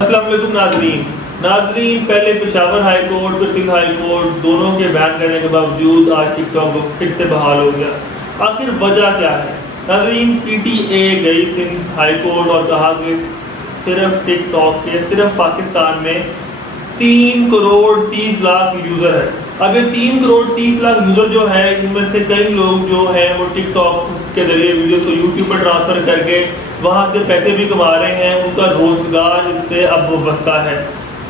السلام علیکم ناظرین، پہلے پشاور ہائی کورٹ پھر سندھ ہائی کورٹ دونوں کے بیان کرنے کے باوجود آج ٹک ٹاک پھر سے بحال ہو گیا. آخر وجہ کیا ہے؟ ناظرین، پی ٹی اے گئی سندھ ہائی کورٹ اور کہا کہ صرف ٹک ٹاک سے صرف پاکستان میں 3 کروڑ 30 لاکھ یوزر ہے. اب یہ 3 کروڑ 30 لاکھ یوزر جو ہے ان میں سے کئی لوگ جو ہیں وہ ٹک ٹاک کے ذریعے ویڈیوز کو یوٹیوب پر ٹرانسفر کر کے وہاں سے پیسے بھی کما رہے ہیں، ان کا روزگار اس سے اب وابستہ ہے.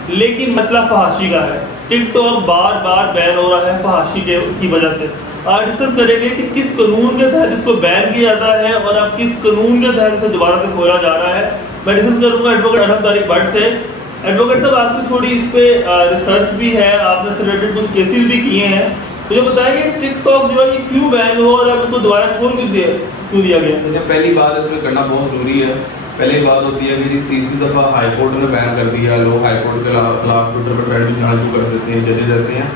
لیکن مسئلہ فحاشی کا ہے. ٹک ٹاک بار بار بین ہو رہا ہے فحاشی کی وجہ سے. آج ڈسکس کریں گے کہ کس قانون کے تحت اس کو بین کیا جاتا ہے اور اب کس قانون کے تحت اسے دوبارہ سے کھولا جا رہا ہے. میں ڈسکس کروں گا ایڈوکیٹ ارحم طارق بٹ سے. ایڈوکیٹ صاحب، آپ کی تھوڑی اس پہ ریسرچ بھی ہے، آپ نے ریلیٹڈ کچھ کیسز بھی کیے ہیں، مجھے بتائیں کہ ٹک ٹاک جو ہے یہ کیوں بین ہوا اور اب اس کو دوبارہ کھول کیوں دیا گیا؟ پہلی بات اس میں کرنا بہت ضروری ہے. پہلی بات ہوتی ہے کہ تیسری دفعہ ہائی کورٹ نے بین کر دیا. لوگ ہائی کورٹ کے خلاف ٹویٹر پر بھی چڑھنا شروع کر دیتے ہیں. ججز ایسے ہیں.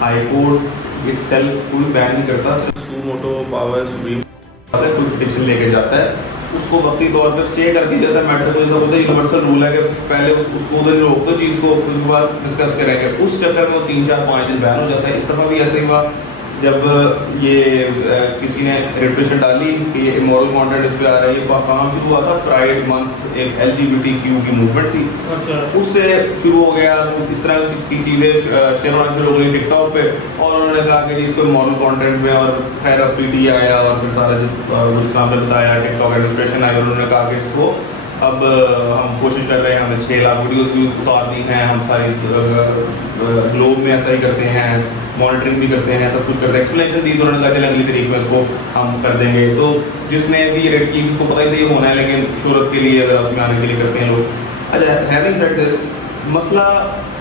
ہائی کورٹ اٹ سیلف کوئی بین نہیں کرتا، صرف سو موٹو پاور سپریم سے کوئی پٹیشن لے کے جاتا ہے، اس کو وقتی طور پہ اسٹے کر دیا جاتا ہے. میٹر کو جیسا یونیورسل رول ہے کہ پہلے اس کو ادھر روک دو چیز کو، اس کے بعد ڈسکس کریں گے. اس چکر میں وہ 3-4 دن بین ہو جاتا ہے. اس دفعہ بھی ایسے ہی ہوا جب یہ کسی نے ریپوٹیشن ڈالی کہ یہ امورل کانٹینٹ اس پہ آ رہا ہے. یہ کام شروع ہوا تھا پرائڈ منتھ، ایک LGBTQ کی موومنٹ تھی، اس سے شروع ہو گیا. اس طرح کی چیزیں شیئر ہونا شروع ہو گئی ٹک ٹاک پہ، اور انہوں نے کہا کہ اس کو امورل کانٹینٹ میں، اور خیر اب PD آیا اور پھر سارا اسلام نے بتایا، ٹک ٹاک ایڈمنسٹریشن آئی، انہوں نے کہا کہ اس کو اب ہم کوشش کر رہے ہیں، ہم نے 6 لاکھ ویڈیوز بھی اتار دی ہیں، ہم ساری گلوب میں ایسا ہی کرتے ہیں، مانیٹرنگ بھی کرتے ہیں، سب کچھ کرتے ہیں. ایکسپلینیشن دی تو انہوں نے کہا چلے اگلی تاریخ میں اس کو ہم کر دیں گے. تو جس نے بھی یہ ریڈ کی اس کو پتہ ہی تھا یہ ہونا ہے، لیکن شہرت کے لیے ذرا اس میں آنے کے لیے کرتے ہیں لوگ. اچھا، ہیونگ سیڈ دس، مسئلہ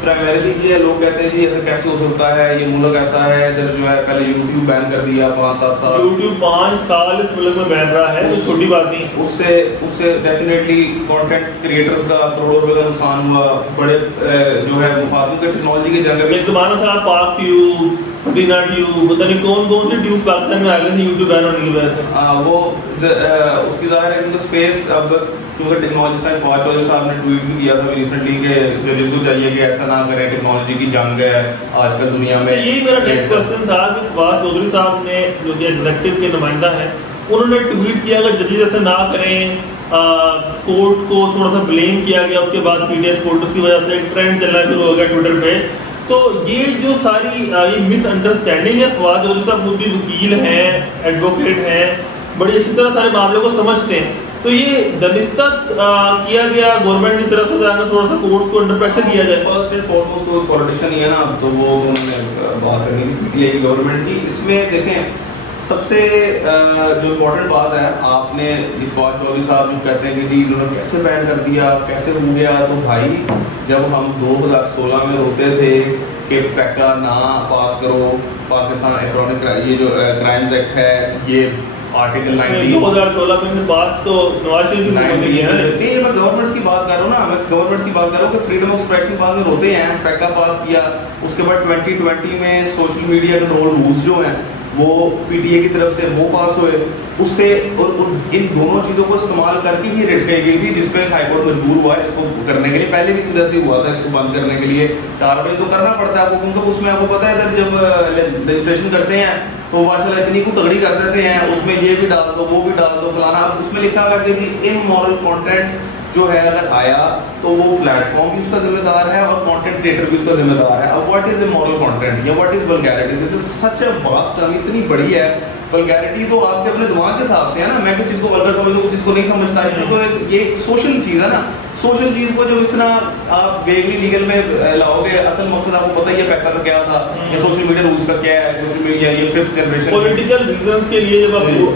پرائمریلی یہ ہے، لوگ کہتے ہیں جی ایسا کیسے ہو سکتا ہے، یہ ملک ایسا ہے ادھر جو ہے پہلے یوٹیوب بین کر دیا 5-7 سال، یوٹیوب 5 سال اس ملک میں بین رہا ہے، کوئی چھوٹی بات نہیں. اس سے ڈیفینیٹلی کانٹینٹ کریٹرز کا کروڑوں روپے کا نقصان ہوا. بڑے جو ہے مفادوں کے ٹیکنالوجی کے جنگ ایک زمانہ تھا پاک ٹیوب، پٹینا ٹیوب، پتہ نہیں کون سے ٹیوب پاکستان میں آ گئے تھے یوٹیوب بین ہونے کی وجہ سے. وہ اس کی ظاہر ہے کہ اسپیس اب کیونکہ ٹیکنالوجی سے فواد چودھری صاحب نے ٹویٹ بھی کیا تھا ریسنٹلی کہ ججز کو چاہیے کہ ایسا نہ کریں، ٹیکنالوجی کی جنگ ہے آج کل دنیا میں. یہی میرا نیکسٹ کوسچن تھا کہ فواد چودھری صاحب نے جو کہ ایگزیکٹو کے نمائندہ ہیں، انہوں نے ٹویٹ کیا کہ ججز ایسا نہ کریں، کورٹ کو تھوڑا سا بلیم کیا گیا. اس کے بعد PTS کورٹس کی وجہ سے ایک ٹرینڈ چلنا شروع ہو گیا ٹویٹر پہ. تو یہ جو ساری یہ مس انڈرسٹینڈنگ ہے، فواد چودھری صاحب خود بھی وکیل ہیں، ایڈوکیٹ ہیں، بڑی اچھی طرح سارے معاملے کو سمجھتے ہیں. تو یہ دنستت کیا گیا گورنمنٹ کی طرف سے تھوڑا سا کورٹس کو انڈر پریشر کیا جائے. فرسٹ اینڈ فارموسٹ تو پولیٹیشین ہی ہے نا، تو وہ انہوں نے بات کرنی تھی کہ گورنمنٹ کی. اس میں دیکھیں سب سے جو امپورٹنٹ بات ہے، آپ نے فواد چودھری صاحب جو کہتے ہیں کہ جی انہوں نے کیسے بین کر دیا، کیسے ہو گیا. تو بھائی جب ہم 2016 میں روتے تھے کہ پیکا نہ پاس کرو، پاکستان الیکٹرانک یہ جو کرائمز ایکٹ ہے، یہ آرٹیکل 2016 میں بات تو نواز شریف کی نہیں ہے. میں گورنمنٹس کی بات کر رہا ہوں نا، میں گورنمنٹس کی بات کر رہا ہوں کہ فریڈم آف ایکسپریشن کے بعد میں روتے ہیں. پیکا پاس کیا، اس کے بعد 2020 میں سوشل میڈیا کنٹرول رولز جو ہیں وہ PTA کی طرف سے وہ پاس ہوئے. اس سے اور ان دونوں چیزوں کو استعمال کر کے ہی ریٹ کہی گئی تھی، جس پہ ہائی کورٹ مجبور ہوا ہے اس کو کرنے کے لیے. پہلے بھی سیدھا سے ہوا تھا اس کو بند کرنے کے لیے 4 بجے تو کرنا پڑتا ہے آپ کو، کیونکہ اس میں آپ کو پتہ ہے جب رجسٹریشن کرتے ہیں تو ماشاء اللہ اتنی کو تگڑی کر دیتے ہیں، اس میں یہ بھی ڈال دو وہ بھی ڈال دو فلانا. اس میں لکھا ہوا ہے کہ امورل کانٹینٹ جو ہے اگر آیا تو وہ پلیٹ فارم بھی اس کا ذمہ دار ہے اور کانٹینٹ کریٹر بھی اس کا ذمہ دار ہے. اب واٹ از امورل کانٹینٹ یا what is vulgarity? This is such a vast term, اتنی بڑی ہے. ولگیرٹی تو آپ کے اپنے دماغ کے حساب سے ہے نا، میں کس چیز کو ولگر سمجھتا ہوں کس چیز کو نہیں سمجھتا. تو یہ سوشل چیز ہے نا، سوشل چیز کو جب اس طرح آپ ویگلی لیگل میں لاؤ گے، اصل مقصد آپ کو پتہ ہی ہے پیکا کا کیا تھا یا سوشل میڈیا رولز کا کیا ہے. سوشل میڈیا یہ 5th جنریشن پولیٹیکل ریزنس کے لیے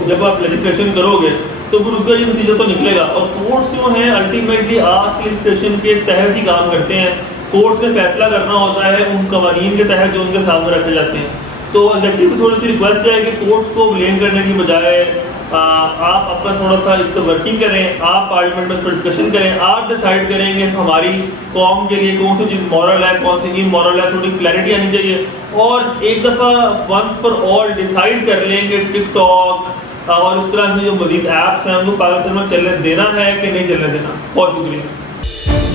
جب آپ لیجسلیشن کرو گے تو پھر اس کا یہ نتیجہ تو نکلے گا. اور کورٹس جو ہیں الٹیمیٹلی آپ کی لیجسلیشن کے تحت ہی کام کرتے ہیں. کورٹس نے فیصلہ کرنا ہوتا ہے ان قوانین کے تحت جو ان کے سامنے رکھے جاتے ہیں. تو ایگزیکٹو کی تھوڑی سی ریکویسٹ ہے کہ کورٹس کو بلیم کرنے کی بجائے آپ اپنا تھوڑا سا اس پہ ورکنگ کریں، آپ پارلیمنٹ میں اس پر ڈسکشن کریں، آپ ڈیسائیڈ کریں کہ ہماری قوم کے لیے کون سی چیز مورل ہے کون سی نہیں مورل ہے. تھوڑی کلیئرٹی آنی چاہیے اور ایک دفعہ ونس فار آل ڈیسائیڈ کر لیں کہ ٹک ٹاک اور اس طرح کی جو مزید ایپس ہیں ان کو پاکستان میں چلنے دینا ہے کہ نہیں چلنے دینا. بہت شکریہ.